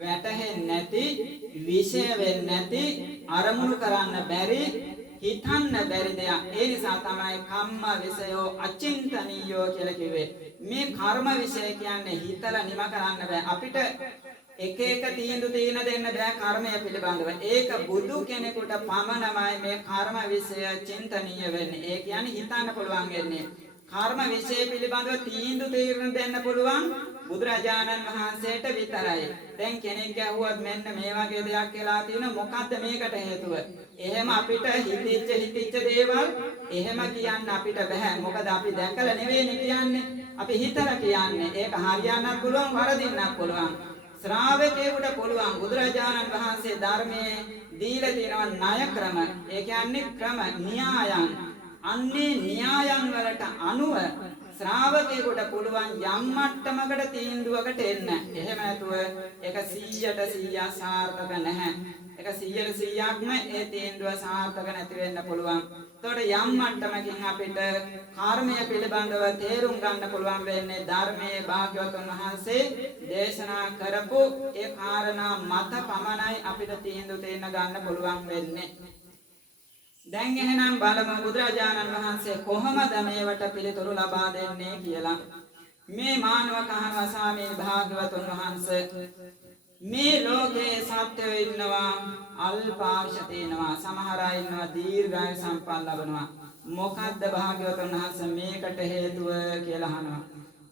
වැටහෙන්නේ නැති විෂය වෙන්නේ නැති අරමුණු කරන්න බැරි හිතන්න බැරි දෙයක්. ඒ නිසා තමයි කම්ම විෂයෝ අචින්තනීයෝ කියලා කිව්වේ. මේ කර්ම විෂය කියන්නේ හිතලා නිම කරන්න බෑ. අපිට එක එක තීන්දුව තීන දෙන්න බෑ කර්මය පිළිබඳව. ඒක බුදු කෙනෙකුට පමණමයි මේ කර්ම විෂය චින්තනීය වෙන්නේ. ඒ කියන්නේ හිතන්න පුළුවන් වෙන්නේ. කර්ම විෂය පිළිබඳව තීන්දුව තීරණ දෙන්න පුළුවන් බුදුරජාණන් වහන්සේට විතරයි. දැන් කෙනෙක් ඇහුවත් මෙන්න මේ වගේ දෙයක් කියලා තියෙන මොකද්ද මේකට හේතුව? එහෙම අපිට හිතිච්ච දේවල් එහෙම කියන්න අපිට බෑ. මොකද අපි දැකලා නෙවෙයිනේ කියන්නේ. අපි හිතලා කියන්නේ. ඒක හරියන්නත් පුළුවන් වරදින්නත් පුළුවන්. ශ්‍රාවකයෙකුට පුළුවන් බුදුරජාණන් වහන්සේ ධර්මයේ දීලා තියෙනවා ණය ක්‍රම. ඒ කියන්නේ ක්‍රම න්‍යායන්. අන්නේ න්‍යායන් වලට අනුව ශ්‍රාවකයෙකුට පුළුවන් යම් මට්ටමකට තීන්දුවකට එන්න. එහෙම නැතුව ඒක 100% සාර්ථක නැහැ. ඒක 100%ක්ම ඒ තීන්දුව සාර්ථක නැති වෙන්න පුළුවන්. එතකොට යම් මට්ටමකින් අපිට කර්මය පිළිබඳව තේරුම් ගන්න පුළුවන් වෙන්නේ ධර්මයේ භාග්‍යවතුන් වහන්සේ දේශනා කරපු ඒ කාරණා මත පමණයි අපිට තීන්දුව තේන්න ගන්න පුළුවන් වෙන්නේ. දැන් එහෙනම් බලමු බුදුරජාණන් වහන්සේ කොහොමද මේවට පිළිතුරු ලබා දෙන්නේ කියලා. මේ මානව කහනවා සාමී භාග්‍යවතුන් වහන්සේ මේ ලෝකේ සත්‍යය ඉන්නවා අල්පාංශ තේනවා සමහර අය ඉන්නවා දීර්ඝායු සම්පන්න ලබනවා. මොකද්ද භාග්‍යවතුන් වහන්සේ මේකට හේතුව කියලා අහනවා.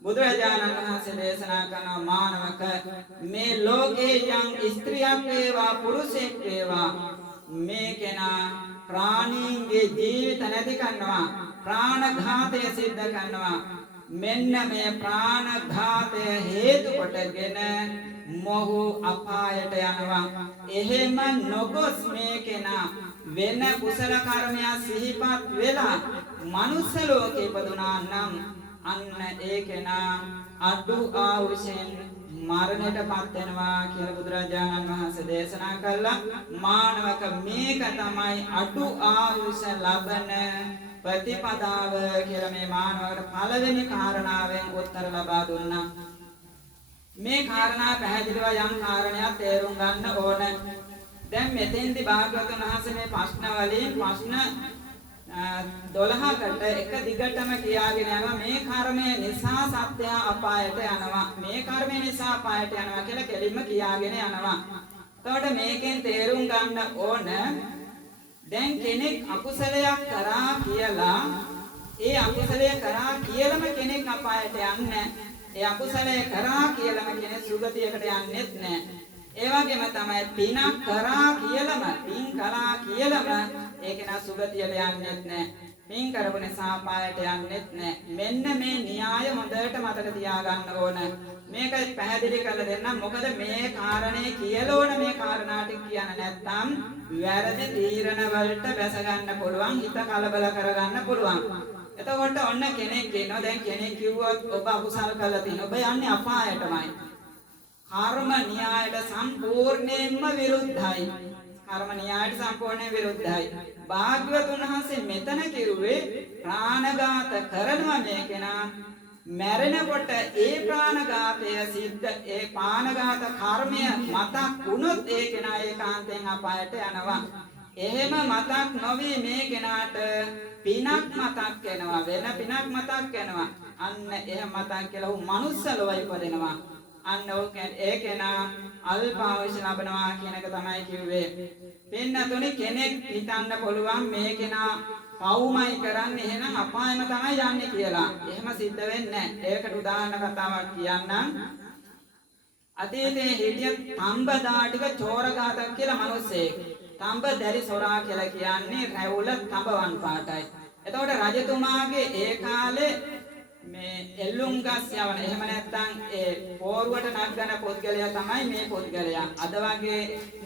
බුදුරජාණන් වහන්සේ දේශනා කරන මානවක මේ ලෝකේ යම් ස්ත්‍රියක් වේවා පුරුෂයෙක් වේවා මේ කෙනා ප්‍රාණීන්ගේ ජීවිත නැති කරනවා ප්‍රාණඝාතය සිද්ධ කරනවා. මෙන්න මේ ප්‍රාණඝාතය හේතු කොටගෙන මොහු අපායට යනවා. එහෙම නොගොස් මේ කෙනා වෙන කුසල කර්මයක් සිහිපත් වෙලා මනුස්ස ලෝකේ ඉපදුනා නම් අන්න ඒ කෙනා අඩු ආයුෂෙන් මරණයටපත් වෙනවා කියලා බුදුරජාණන් වහන්සේ දේශනා කළා. මානවක මේක තමයි අඩු ආයුෂ ලබන ප්‍රතිපදාව කියලා මේ මානවකට පළවෙනි කාරණාවෙන් උත්තර ලබා දුන්නා. මේ කාරණා පැහැදිලිව යම් කාරණයක් තේරුම් ගන්න ඕන. දැන් මෙතෙන්දී භාග්‍යවතුන් වහන්සේ මේ ප්‍රශ්න වලින් ප්‍රශ්න 12කට එක දිගටම කියාගෙන යනවා මේ කර්මය නිසා සත්‍ය අපායට යනවා. මේ කර්මය නිසා අපායට යනවා කියලා කෙලින්ම කියාගෙන යනවා. එතකොට මේකෙන් තේරුම් ගන්න ඕන දැන් කෙනෙක් අකුසලයක් කරා කියලා ඒ අකුසලය කරා කියලාම කෙනෙක් අපායට යන්නේ. ඒ අකුසලය කරා කියලාම කෙනෙක් සුගතියකට යන්නේත් නැහැ. ඒ වගේම තමයි පිනක් කරා කියලාම පින් කළා කියලාම ඒක නා සුගතියට යන්නේත් නැහැ. පින් කරපු නිසා අපායට යන්නේත් නැහැ. මෙන්න මේ න්‍යාය හොඳට මතක තියාගන්න ඕන. මේක පැහැදිලි කරලා දෙන්නම්. මොකද මේ කාරණේ කියලා ඕන මේ කාරණා ටික කියන නැත්නම් වැරදි තීරණ වලට බැස ගන්න පුළුවන්. හිත කලබල කරගන්න පුළුවන්. එතකොට ඔන්න කෙනෙක් කියනවා දැන් කෙනෙක් කිව්වොත් ඔබ අකුසල කළා තියෙනවා. ඔබ යන්නේ අපායටමයි. කර්ම න්‍යායට සම්පූර්ණයෙන්ම විරුද්ධයි. කර්ම න්‍යායට සම්පූර්ණයෙන් විරුද්ධයි. භාග්‍යවතුන් වහන්සේ මෙතන කිව්වේ ප්‍රාණඝාත කරනවා මේ කෙනා මැරෙනකොට ඒ ප්‍රාණඝාතය සිද්ධ ඒ ප්‍රාණඝාත කර්මය මතක් වුණොත් ඒ කෙනා ඒකාන්තයෙන් අපායට යනවා. එහෙම මතක් නොවි මේ කෙනාට පිනක් මතක් වෙනවා වෙන පිනක් මතක් වෙනවා. අන්න එහෙම මතක් කියලා උ මනුස්ස ලොව ඉපදෙනවා. අන්න ඒ කෙනා අල්පාවශ්‍ය ලබනවා කියන එක තමයි කිව්වේ. පින්නතුනි කෙනෙක් හිතන්න පුළුවන් මේ කෙනා පවුමයි කරන්නේ එහෙනම් අපායම තමයි යන්නේ කියලා. එහෙම සිද්ධ වෙන්නේ නැහැ. ඒකට උදාහරණ කතාවක් කියන්නම්. අතීතයේ හිටිය තඹදාටික චෝරඝාතක කියලා මිනිස්සෙක්. තඹ දැරි සොරා කියලා කියන්නේ රැවුල තඹවන් පාටයි. එතකොට රජතුමාගේ ඒ කාලේ මේ එල්ලුම් ගස් යවන එහෙම නැත්නම් ඒ පෝරුවට නගන පොත්ගලයා තමයි මේ පොත්ගලයා. අද වගේ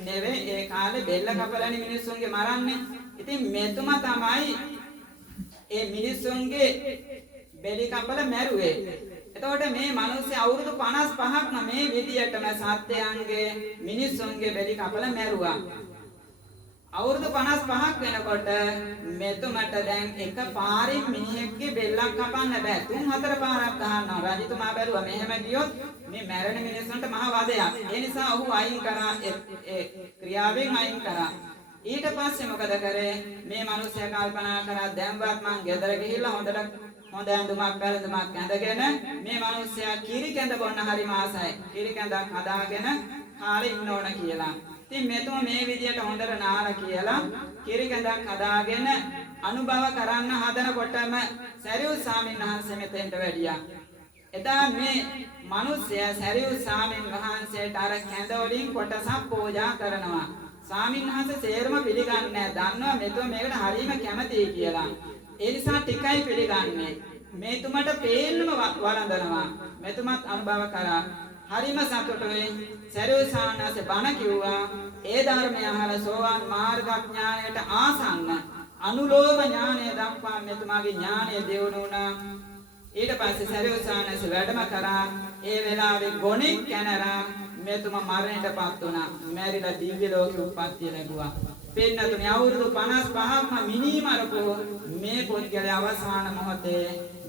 නෙවෙයි ඒ කාලේ බෙල්ල කපලානේ මිනිස්සුන්ගේ මරන්නේ. ඉතින් මෙතුමා තමයි ඒ මිනිස්සුන්ගේ බෙලි කපලා මැරුවේ. එතකොට මේ මිනිස්සු අවුරුදු 55ක්ම මේ විදියටම සත්‍යයන්ගේ මිනිස්සුන්ගේ බෙලි කපලා මැරුවා. අවුරුදු 55ක් වෙනකොට මෙතුමට දැන් එක පාරින් මිනිහෙක්ගේ බෙල්ලක් කපන්න බෑ. 3-4 පාරක් ගහනවා. රජතුමා බැලුවා මෙහෙම ගියොත් මේ මැරෙන මිනිස්සුන්ට මහ වදයක්. ඒ නිසා ඔහු අයින් කරා ඒ ක්‍රියාවෙන් අයින් කරා. ඊට පස්සේ මොකද කරේ? මේ මිනිස්සයා කල්පනා කරා දැන්වත් මං ගෙදර ගිහිල්ලා හොඳ ඇඳුමක් පැළඳුමක් ඇඳගෙන මේ මිනිස්සයා කිරි කැඳ බොන්න හරි මාසයි. කිරි කැඳක් හදාගෙන කාලේ ඉන්න ඕන කියලා. ඉතින් මෙතුම මේ විදියට හොඳට නාලා කියලා කිරි කැඳක් හදාගෙන අනුභව කරන්න හදනකොටම සරියුත් ස්වාමීන් වහන්සේ මෙතෙන්ට වැඩියා. එදා මේ මිනිස්සයා සරියුත් ස්වාමීන් වහන්සේට අර කැඳ වලින් කොටසක් පූජා කරනවා. ස්වාමීන් වහන්සේ සේරම පිළිගන්නේ නැහැ. දන්නවා මෙතුම මේකට හරීම කැමතියි කියලා. ඒ නිසා ටිකයි පිළිගන්නේ. මෙතුමට පේන්නම වළඳනවා. මෙතුමත් අනුභව කරා. හරිම සතුටුයි. සරියුත් ස්වාමීන් වහන්සේ බණ කිව්වා. ඒ ධර්මය අහලා සෝවාන් මාර්ගඥානයට ආසන්න අනුලෝම ඥානය දක්වා මෙතුමාගේ ඥානය දියුණු වුණා. ඊට පස්සේ සරියුත් ස්වාමීන් වහන්සේ වැඩම කරා. ඒ වෙලාවේ ගොණෙක් කැනරා මෙතුමා මරණයටපත් වුණා. මැරිලා දිව්‍ය ලෝකෙ උප්පත්තිය ලැබුවා. පින්නතුනි අවුරුදු 55ක්ම මිනී මරපු මේ පුද්ගලයා අවසාන මොහොතේ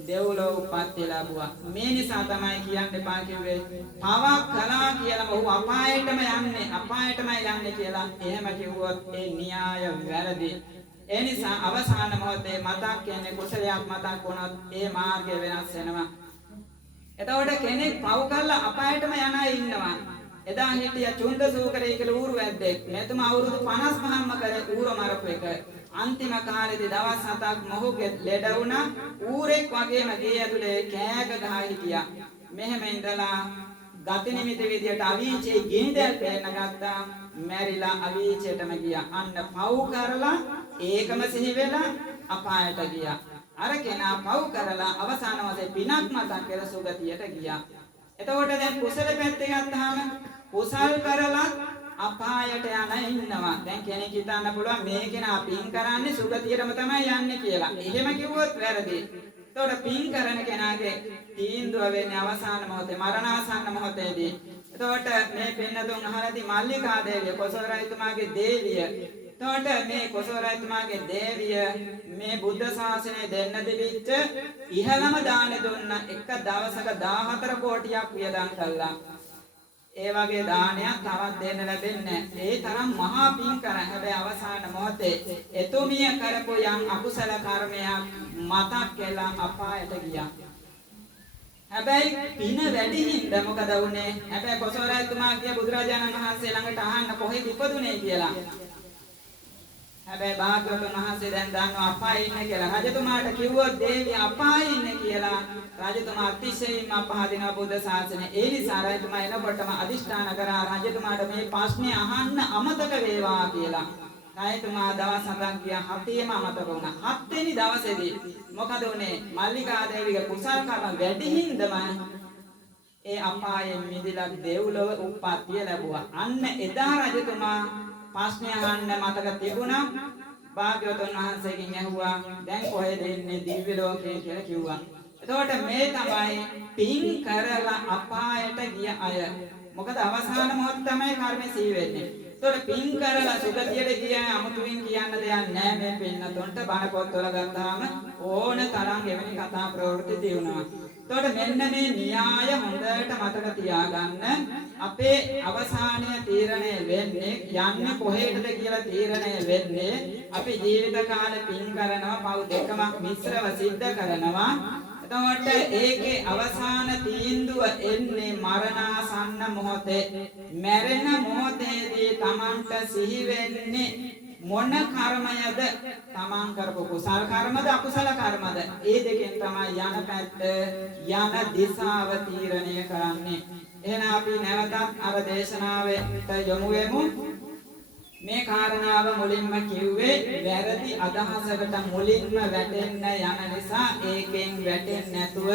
දෙව්ලොව උප්පත්තිය ලැබුවා. මේ නිසා තමයි කියන්න එපා කිව්වේ පවක් කළා කියලා ඔහු අපායටම යන්නේ කියලා. එහෙම කිව්වොත් ඒ න්‍යාය වැරදි. ඒ නිසා අවසාන මොහොතේ මතක් කියන්නේ කුසලයක් මතක් වුණොත් ඒ මාර්ගය වෙනස් වෙනවා. එතකොට කෙනෙක් පව් කරලා අපායටම යන අය ඉන්නවා. එදා හිටිය චුන්ද සූකරේ කියලා ඌරු වැද්දෙක්. මෙතුම අවුරුදු 55ක්ම කරේ ඌර මරපු එක. අන්තිම කාලේදී දවස් 7ක් මොහුගේ ලෙඩ වුණා. ඌරෙක් වගේම ගේ ඇතුලේ කෑග ගහා හිටියා. මෙහෙම ඉඳලා ගති නිමිති විදියට අවීචේ ගින්දල් පේන්න ගත්තා. මැරිලා අවීචයටම ගියා. අන්න පව් කරලා ඒකම සිහි වෙලා අපායට ගියා. අර කෙනා පව් කරලා අවසාන වශයෙන් පිනක් මතක් කරලා සුගතියට ගියා. එතකොට දැන් කුසල පැත්තේ ගත්තාම කුසල් කරලා අපායට යන ඉන්නවා. දැන් කෙනෙක් හිතන්න පුළුවන් මේ කෙනා පින් කරන්නේ සුගතියටම තමයි යන්නේ කියලා. එහෙම කිව්වොත් වැරදි. එතකොට පින් කරන කෙනාගේ තීන්දුව වෙන්නේ අවසාන මොහොතේ මරණාසන්න මොහොතේදී. එතකොට මේ පින්නතුන් අහලාදී මල්ලිකා දේවිය කොසල් රජතුමාගේ දේවිය. එතකොට මේ කොසල් රජතුමාගේ දේවිය මේ බුද්ධ ශාසනය දෙන්න දෙවිච්ච ඉහළම දාන දුන්න එක දවසක 14 කෝටියක් වියදම් කළා. ඒ වගේ දානයක් තවත් දෙන්න ලැබෙන්නේ නැහැ. ඒ තරම් මහා පින් කරා. හැබැයි අවසාන මොහොතේ එතුමිය කරපු යම් අකුසල කර්මයක් මතක් කියලා අපායට ගියා. හැබැයි පින වැඩි හින්දා මොකද වුනේ? හැබැයි කොසල් රජතුමා කිය බුදුරජාණන් වහන්සේ ළඟට අහන්න කොහෙද ඉපදුනේ කියලා. හැබැයි භාග්‍යවතුන් වහන්සේ දැන් දන්නවා අපායේ ඉන්නේ කියලා. රජතුමාට කිව්වොත් දේවිය අපායේ ඉන්නේ කියලා. රජතුමා අතිශයින්ම පහදින බුද්ධ ශාසනය. ඒ නිසා රජතුමා එනකොටම අදිෂ්ඨාන කරා රජතුමාට මේ ප්‍රශ්නේ අහන්න අමතක වේවා කියලා. රජතුමා දවස් 7ක් ගියා. 7ේම අමතක වුණා. 7 වෙනි දවසේදී මොකද වුනේ? මල්ලිකා දේවියගේ කුසල් කර්ම වැඩි හින්දම ඒ අපායෙන් මිදලා දෙව්ලොව උප්පත්තිය ලැබුවා. අන්න එදා රජතුමා ප්‍රශ්නේ අහන්න මතක තිබුණා. භාග්‍යවතුන් වහන්සේගෙන් ඇහුවා දැන් කොහෙද ඉන්නේ දිව්‍ය ලෝකේ කියලා කිව්වා. එතකොට මේ තමයි පින් කරලා අපායට ගිය අය. මොකද අවසාන මොහොත තමයි කර්මය සිහි වෙන්නේ. එතකොට පින් කරලා සුගතියට ගිය අමුතුවෙන් කියන්න දෙයක් නැහැ. මේ පින්නතොන්ට බණ පොත්වල ගත්තාම ඕන තරම් එවැනි කතා ප්‍රවෘත්ති දිනුනවා. එතකොට මෙන්න මේ න්‍යාය හොඳට මතක තියාගන්න. අපේ අවසානීය තීරණය වෙන්නේ යන්නේ කොහෙටද කියලා තීරණය වෙන්නේ අපි ජීවිත කාලේ පින් කරනවා පව් දෙකම මිශ්‍රව සිද්ධ කරනවා. එතකොට ඒකේ අවසාන තීන්දුව එන්නේ මරණාසන්න මොහොතේ. මැරෙන මොහොතේදී Tamanට සිහි වෙන්නේ මොන කර්මයද? Taman කරපු කුසල කර්මද අකුසල කර්මද? ඒ දෙකෙන් තමයි යන පැත්ත යන දිශාව තීරණය කරන්නේ. එහෙනම් අපි නැවතත් අර දේශනාවට යොමු වෙමු. මේ කාරණාව මුලින්ම කිව්වේ වැරදි අදහසකට මුලින්ම වැටෙන්න යන නිසා ඒකෙන් වැටෙන්නේ නැතුව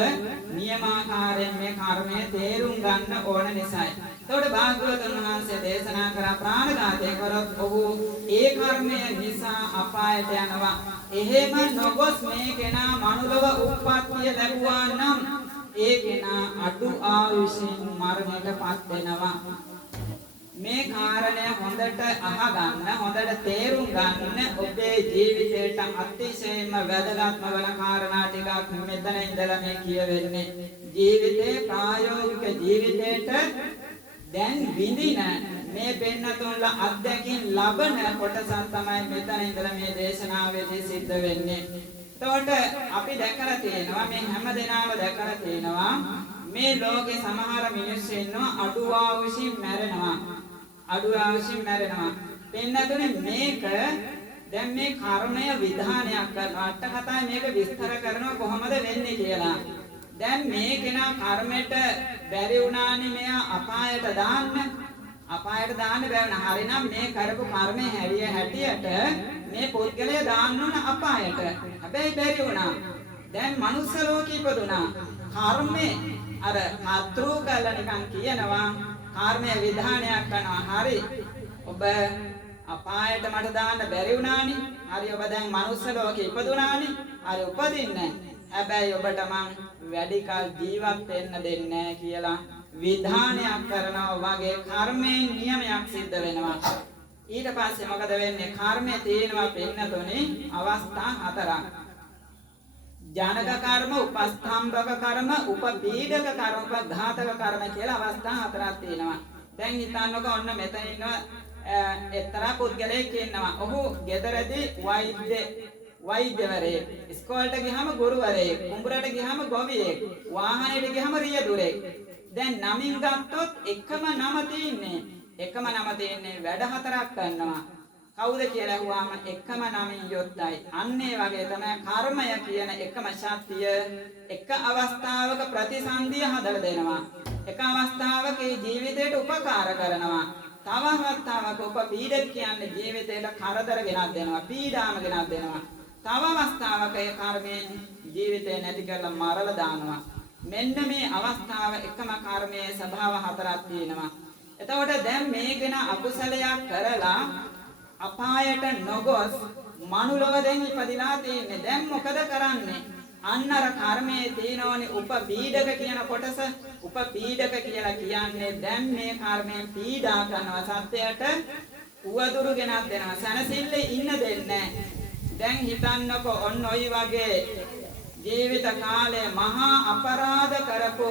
නියමාකාරයෙන් මේ කර්මය තේරුම් ගන්න ඕන නිසායි. එතකොට භාග්‍යවතුන් වහන්සේ දේශනා කරා ප්‍රාණඝාතය කරොත් ඔහු ඒ කර්මය නිසා අපායට යනවා. එහෙම නොගොස් මේ කෙනා මනුලව උප්පත්තිය ලැබුවා නම් ඒ කෙනා අඩු ආයුෂෙන් මරණයටපත් වෙනවා. මේ කාරණය හොඳට අහගන්න හොඳට තේරුම් ගන්න ඔබේ ජීවිතයට අතිශයින්ම වැදගත්ම වන කාරණා ටිකක් මෙතන ඉඳලා මේ කියවෙන්නේ ජීවිතේ ප්‍රායෝගික ජීවිතයට දැන් විඳින මේ පෙන්නතුන්ලා අත්දැකීම් ලබන කොටසක් තමයි මෙතන ඉඳලා මේ දේශනාවේදී සිද්ධ වෙන්නේ. එතකොට අපි දැකලා තියෙනවා මේ හැම දෙනාම දැකලා තියෙනවා මේ ලෝකේ සමහර මිනිස්සු ඉන්නවා අඩුවාවුසින් මැරෙනවා. අඩුවාවුසින් මැරෙනවා. පෙන්නතුනේ මේක දැන් මේ කර්මය විධානයක් කරනවා. අට කතාවේ මේක විස්තර කරනවා කොහොමද වෙන්නේ කියලා. දැන් මේ කෙනා කර්මයට බැරි වුණානේ මෙයා අපායට දාන්න බැහැ න හරිනම් මේ කරපු කර්මයේ හැටියට මේ පුද්ගලයා දාන්න ඕන අපායට. හැබැයි බැරි වුණා. දැන් මනුස්ස ලෝකෙ ඉපදුනා. කර්මේ අර මාතෘ කළ නිකන් කියනවා කර්මය විධානයක් කරනවා. හරි ඔබ අපායට මට දාන්න බැරි වුණානේ. හරි ඔබ දැන් මනුස්ස ලෝකෙ ඉපදුනානේ. හරි උපදින්න. හැබැයි ඔබට මං වැඩි කල ජීවත් වෙන්න දෙන්නේ නැහැ කියලා විධානයක් කරනවා වගේ කර්මයෙන් නියමයක් සිද්ධ වෙනවා. ඊට පස්සේ මොකද වෙන්නේ? කර්මයේ තියෙනවා පින්නතුනේ අවස්ථා හතරක්. ජනක කර්ම, උපස්තම්භක කර්ම, උපපීඩක කර්ම, උපඝාතක කර්ම කියලා අවස්ථා හතරක් තියෙනවා. දැන් හිතන්නකෝ ඔන්න මෙතන ඉන්නවා එක්තරා පුද්ගලයෙක් ඉන්නවා. ඔහු ගෙදරදී වෛද්‍යවරයෙක්, ඉස්කෝලේට ගියාම ගුරුවරයෙක්, කුඹරට ගියාම ගොවියෙක්, වාහනේට ගියාම රියදුරෙක්. දැන් නමින් ගත්තොත් එකම නම තියෙන්නේ වැඩ හතරක් කරනවා. කවුද කියලා අහුවාම එකම නමින් යොත්තයි. අන්න ඒ වගේ තමයි කර්මය කියන එකම ශක්තිය එක අවස්ථාවක ප්‍රතිසන්දිය හදලා දෙනවා. එක අවස්ථාවක ජීවිතයට උපකාර කරනවා. තව අවස්ථාවක උපපීඩක කියන්නේ ජීවිතයට කරදර ගෙනත් දෙනවා, පීඩාම ගෙනත් දෙනවා. තව අවස්ථාවක ඒ කර්මයෙන් ජීවිතේ නැති කරලා මරලා දානවා. මෙන්න මේ අවස්ථාව එකම කර්මයේ ස්වභාව හතරක් තියෙනවා. එතකොට දැන් මේකන අකුසලයක් කරලා අපායට නොගොස් මනුලව දැන් ඉපදිලා තියෙන්නේ. දැන් මොකද කරන්නේ? අන්න අර කර්මයේ තියෙනෝනේ උපපීඩක කියන කොටස. උපපීඩක කියලා කියන්නේ දැන් මේ කර්මයෙන් පීඩා කරනවා සත්‍යයට උවදුරු ගෙනත් දෙනවා. සනසිල්ලේ ඉන්න දෙන්නේ. දැන් හිතන්නකෝ ඔන්න ඔය වගේ ජීවිත කාලේ මහා අපරාධ කරපු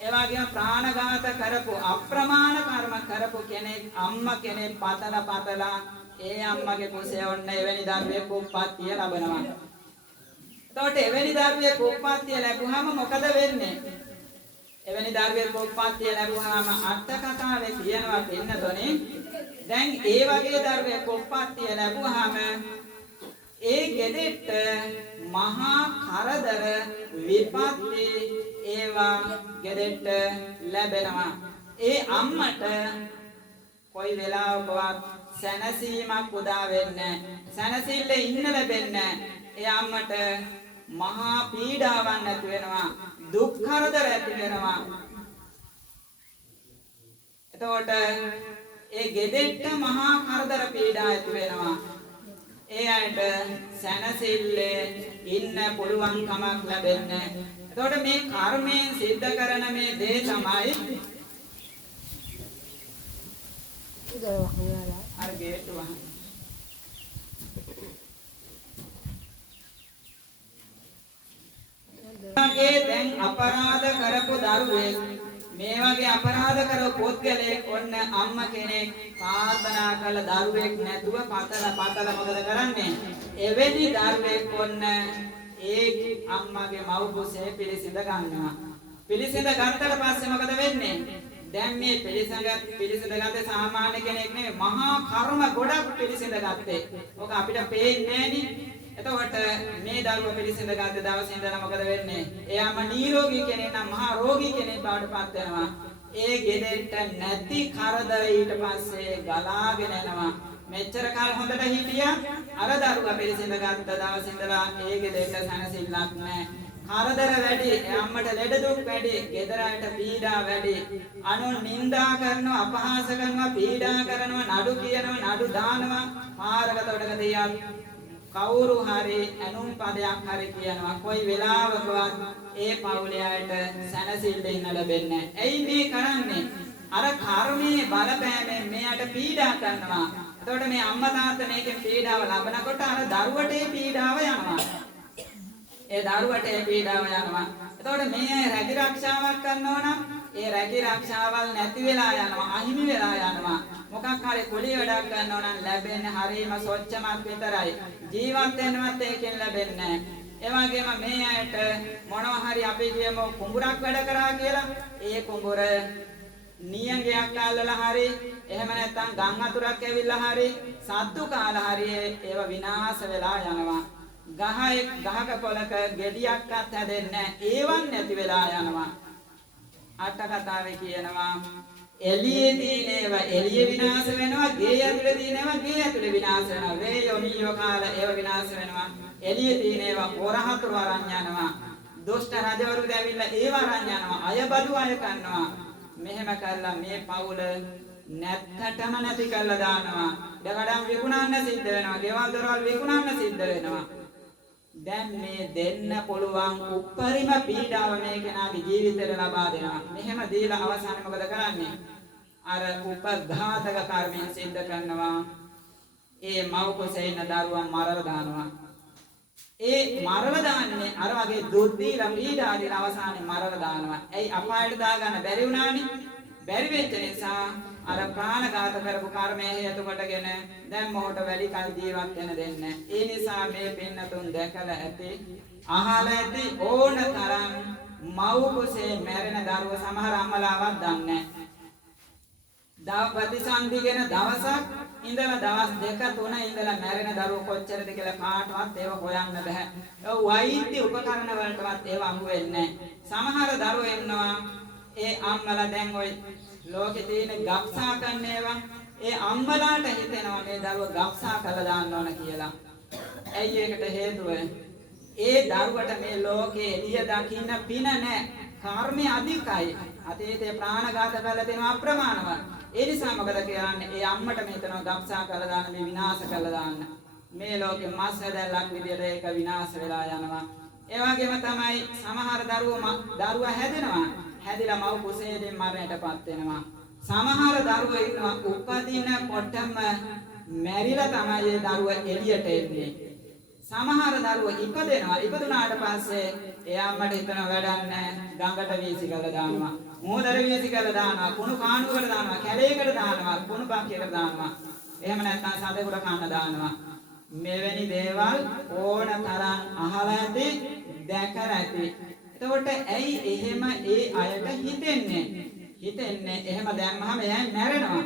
එවාගේම ප්‍රාණඝාත කරපු අප්‍රමාණ කර්ම කරපු කෙනෙක් අම්මා කෙනෙක් පතලා ඒ අම්මගේ කුසේ ඔන්න එවැනි දරුවෙක් උප්පත්තිය ලබනවා. එතකොට එවැනි දරුවෙක් උප්පත්තිය ලැබුවාම මොකද වෙන්නේ? එවැනි දරුවෙක් උප්පත්තිය ලැබුවාම අට කතාවේ කියනවා පින්නතොනේ දැන් ඒ වගේ දරුවෙක් උප්පත්තිය ලැබුවාම ඒ ගෙදෙට්ට මහා කරදර විපත්ති ඒවා ගෙදෙට්ට ලැබෙනවා. ඒ අම්මට කොයි වෙලාවකවත් සැනසීමක් උදා වෙන්නේ සැනසෙල්ල ඉන්න ලැබෙන්නේ. ඒ අම්මට මහා පීඩාවක් ඇති වෙනවා, දුක් කරදර ඇති වෙනවා. එතකොට ඒ ගෙදෙට්ට මහා කරදර පීඩා ඇති වෙනවා. ඒ අයට සැනසෙල්ලේ ඉන්න පුළුවන් කමක් ලැබෙන්නේ. එතකොට මේ කර්මයෙන් සිද්ධ කරන මේ දේ තමයි අර ගේට්ටු වහන. මේ දැන් අපරාධ කරපු දරුවෙක් මේ වගේ අපරාධ කරපු පුද්ගලයෙක් ඔන්න අම්මා කෙනෙක් ප්‍රාර්ථනා කළ දරුවෙක් නැතුව පතල මොකද කරන්නේ? එවැනි දරුවෙක් ඔන්න ඒ අම්මාගේ මව් කුසේ පිළිසිඳ ගන්නවා. පිළිසිඳ ගන්නතර පස්සේ මොකද වෙන්නේ? දැන් මේ පිළිසිඳ ගත්තේ සාමාන්‍ය කෙනෙක් නෙවෙයි, මහා කර්ම ගොඩක් පිළිසිඳ ගත්තේ. ඔක අපිට පේන්නේ නෑනේ. එතකොට මේ දරුවා පිළිසිඳ ගත්ත දවසේ ඉඳලා මොකද වෙන්නේ? එයාම නිරෝගී කෙනෙක් නම් මහා රෝගී කෙනෙක් බවට පත් වෙනවා. ඒ ගෙදෙට්ට නැති කරදර ඊට පස්සේ ගලාගෙන යනවා. මෙච්චර කාල හොඳට හිටියා අර දරුවා පිළිසිඳ ගත්ත දවසේ ඉඳලා ඒ ගෙදෙට්ට සැනසෙල්ලක් නැහැ. කරදර වැඩි, අම්මට ලෙඩ දුක් වැඩි, ගෙදරට පීඩා වැඩි. අනුන් නිඳා කරනවා, අපහාස කරනවා, පීඩා කරනවා, නඩු කියනවා, නඩු දානවා. පාරකට දෙයක් කවුරු හරි අනුන් පදයක් හරි කියනවා. කොයි වෙලාවකවත් ඒ පවුලේ අයට සැනසෙල්ල ඉන්න ලැබෙන්නේ නැහැ. ඇයි මේ කරන්නේ? අර කර්මයේ බලපෑමෙන් මෙයාට පීඩා කරනවා. එතකොට මේ අම්මා තාත්තා මේකෙන් පීඩාව ලබනකොට අර දරුවට ඒ පීඩාව යනවා. ඒ දරුවට ඒ පීඩාව යනවා. එතකොට මේ රැකී ආරක්ෂාවක් කරනවා නම් ඒ රැකී ආරක්ෂාවල් නැති වෙලා යනවා, අහිමි වෙලා යනවා. මොකක් හරි කුලිය වැඩක් ගන්නවා නම් ලැබෙන්නේ හරීම සොච්චමක් විතරයි. ජීවත් වෙන්නවත් ඒකෙන් ලැබෙන්නේ නැහැ. ඒ වගේම මේ අයට මොනවා හරි අපි කියමු කුඹුරක් වැඩ කරා කියලා. ඒ කුඹුර නියඟයක් අල්ලලා හරි එහෙම නැත්නම් ගම් වතුරක් ඇවිල්ලා හරි සත්තු කාලා හරි ඒව විනාශ වෙලා යනවා. ගහක පොලක ගෙඩියක්වත් හැදෙන්නේ නැහැ. ඒවන් නැති වෙලා යනවා. අට කතාවේ කියනවා එළියේ තියෙනව එළිය විනාශ වෙනවා, ගේ ඇතුලේ තියෙනව ගේ ඇතුලේ විනාශ වෙනවා. වේයෝ නියෝ කාලා ඒව විනාශ වෙනවා. එළියේ තියෙනව පොරහතුරු අරන් යනවා. දුෂ්ට රජවරු දැවිලා ඒව අරන් යනවා. අයබදු අය කරනවා. මෙහෙම කරලා මේ පවුල නැත්තටම නැති කරලා දානවා. දකඩම් විකුණන්න සිද්ධ වෙනවා. ගෙවල් දොරවල් විකුණන්න සිද්ධ වෙනවා. දැන් මේ දෙන්න පුළුවන් උපරිම පීඩාව මේ කෙනාගේ ජීවිතේට ලබා දෙනවා. මෙහෙම දීලා අවසානයේ මොකද කරන්නේ? අර උපඝාතක කර්මයෙන් සිද්ධ කරනවා. ඒ මව් කුසේ ඉන්න දරුවා මරලා දානවා. ඒ මරලා දාන්නේ අර වගේ දුක් දීලා පීඩා දීලා අවසානයේ මරලා දානවා. ඇයි අපායට දාගන්න බැරි වුණානේ? බැරි වෙච්ච නිසා අර ප්‍රාණඝාත කරපු කර්මයේ හේතු කොටගෙන දැන් මොහොත වැඩි කල් ජීවත් වෙන්න දෙන්නේ. ඒ නිසා මේ පින්නතුන් දැකලා ඇති, අහලා ඇති ඕන තරම් මව් කුසේ මැරෙන දරුව සමහර අම්මලාවක් දන්නේ නැහැ. ප්‍රතිසන්දිගෙන දවසක් ඉඳලා දවස් දෙක තුන ඉඳලා මැරෙන දරුවෝ කොච්චරද කියලා කාටවත් ඒව හොයන්න බෑ. ඒ වෛද්‍ය උපකරණ වලටවත් ඒව අහු වෙන්නේ නැහැ. සමහර දරුවෝ ඉන්නවා ඒ අම්මලා දැන් ওই ලෝකේ තියෙන ගබ්සා කරන ඒවා ඒ අම්මලාට හිතෙනවා මේ දරුවා ගබ්සා කළා දාන්න ඕන කියලා. ඇයි ඒකට හේතුව? ඒ දරුවට මේ ලෝකේ එළිය දකින්න පින නැහැ. කර්මය අධිකයි. අතීතේ ප්‍රාණඝාත කරලා තියෙනවා අප්‍රමාණවත්. ඒ නිසා මොකද කියන්නේ? ඒ අම්මට මේ හිතනවා ගබ්සා කළා දාන්න, මේ විනාශ කළා දාන්න. මේ ලෝකේ මස් හැදැල්ලක් විදියට ඒක විනාශ වෙලා යනවා. ඒ වගේම තමයි සමහර දරුවා හැදෙනවා. හැදිලා මව් කුසේදී මරණයටපත් වෙනවා. සමහර දරුවෝ ඉන්නවා උපදින කොටම මැරිලා තමයි ඒ දරුවා එළියට එන්නේ. සමහර දරුවෝ ඉපදෙනවා. ඉපදුනාට පස්සේ එයාමට හිතන වැඩක් නැහැ. ගඟට වීසි කරලා දානවා. මෝදර වීසි කරලා දානවා. කුණු කාණුවකට දානවා. කැලේකට දානවා. කුණු බක්කියකට දානවා. එහෙම නැත්නම් සතෙකුට කන්න දානවා. මෙවැනි දේවල් ඕන තරම් අහලා ඇති, දැකලා ඇති. එතකොට ඇයි එහෙම ඒ අයට හිතෙන්නේ එහෙම දැම්මහම එයා මැරෙනවා.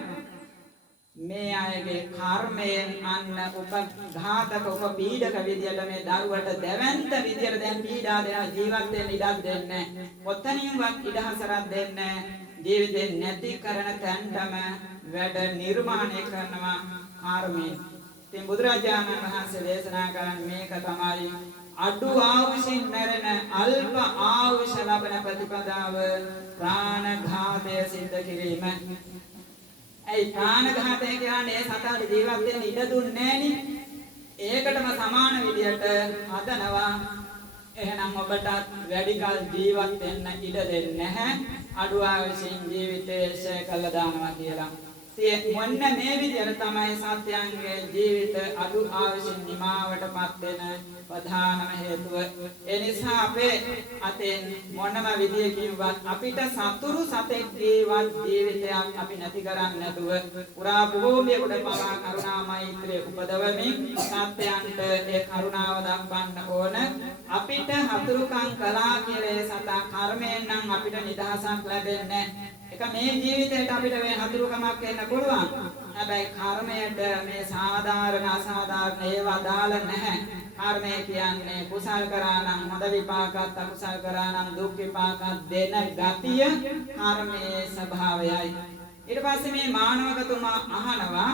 මේ අයගේ කර්මයෙන් අන්න උපඝාතක උපපීඩක විදියට මේ දරුවට දැවැන්ත විදියට දැන් පීඩා දෙන ජීවත් වෙන්න ඉඩක් දෙන්නේ. කොතනින්වත් ඉඩහසරක් දෙන්නේ. ජීවිතේ නැති කරන තැන්ටම වැඩ නිර්මාණය කරනවා කර්මයෙන්. ඉතින් බුදුරජාණන් වහන්සේ දේශනා කරන්නේ මේක තමයි අඩු ආයුෂින් මැරෙන අල්ප ආයුෂ ලබන ප්‍රතිපදාව ප්‍රාණඝාතය සිද්ධ කිරීම. ඒ ප්‍රාණඝාතය කියන්නේ සතාට ජීවත් වෙන්න ඉඩ දුන්නේ නැණි. ඒකටම සමාන විදියට හදනවා. එහෙනම් ඔබටත් වැඩි කල ජීවත් වෙන්න ඉඩ දෙන්නේ නැහැ. අඩු ආයුෂින් ජීවිතය ශේ කළා දානවා කියලා. මොන්න මේ විදියට තමයි සත්‍යයන්ගේ ජීවිත අඩු ආයුෂින් නිමාවටපත් වෙන ප්‍රධානම හේතුව. ඒ නිසා අපේ අතෙන් මොනම විදියකින්වත් අපිට සතුරු සතෙක්ගේවත් ජීවිතයක් අපි නැති කරන්නේ නැතුව පුරා භූමියකට පවා කරුණා මෛත්‍රිය උපදවමින් සත්‍යයන්ට ඒ කරුණාව දක්වන්න ඕන. අපිට හතුරුකම් කළා කියලා සතා කර්මයෙන් නම් අපිට නිදහසක් ලැබෙන්නේ නැහැ. එක මේ ජීවිතේට අපිට මේ හතුරුකමක් වෙන්න පුළුවන්. හැබැයි කර්මයට මේ සාධාරණ අසාධාරණ ඒවා දාල නැහැ. කර්මය කියන්නේ කුසල් කරා නම් හොඳ විපාකත්, අකුසල් කරා නම් දුක් විපාකත් දෙන ගතිය කර්මයේ ස්වභාවයයි. ඊට පස්සේ මේ මානවකතුමා අහනවා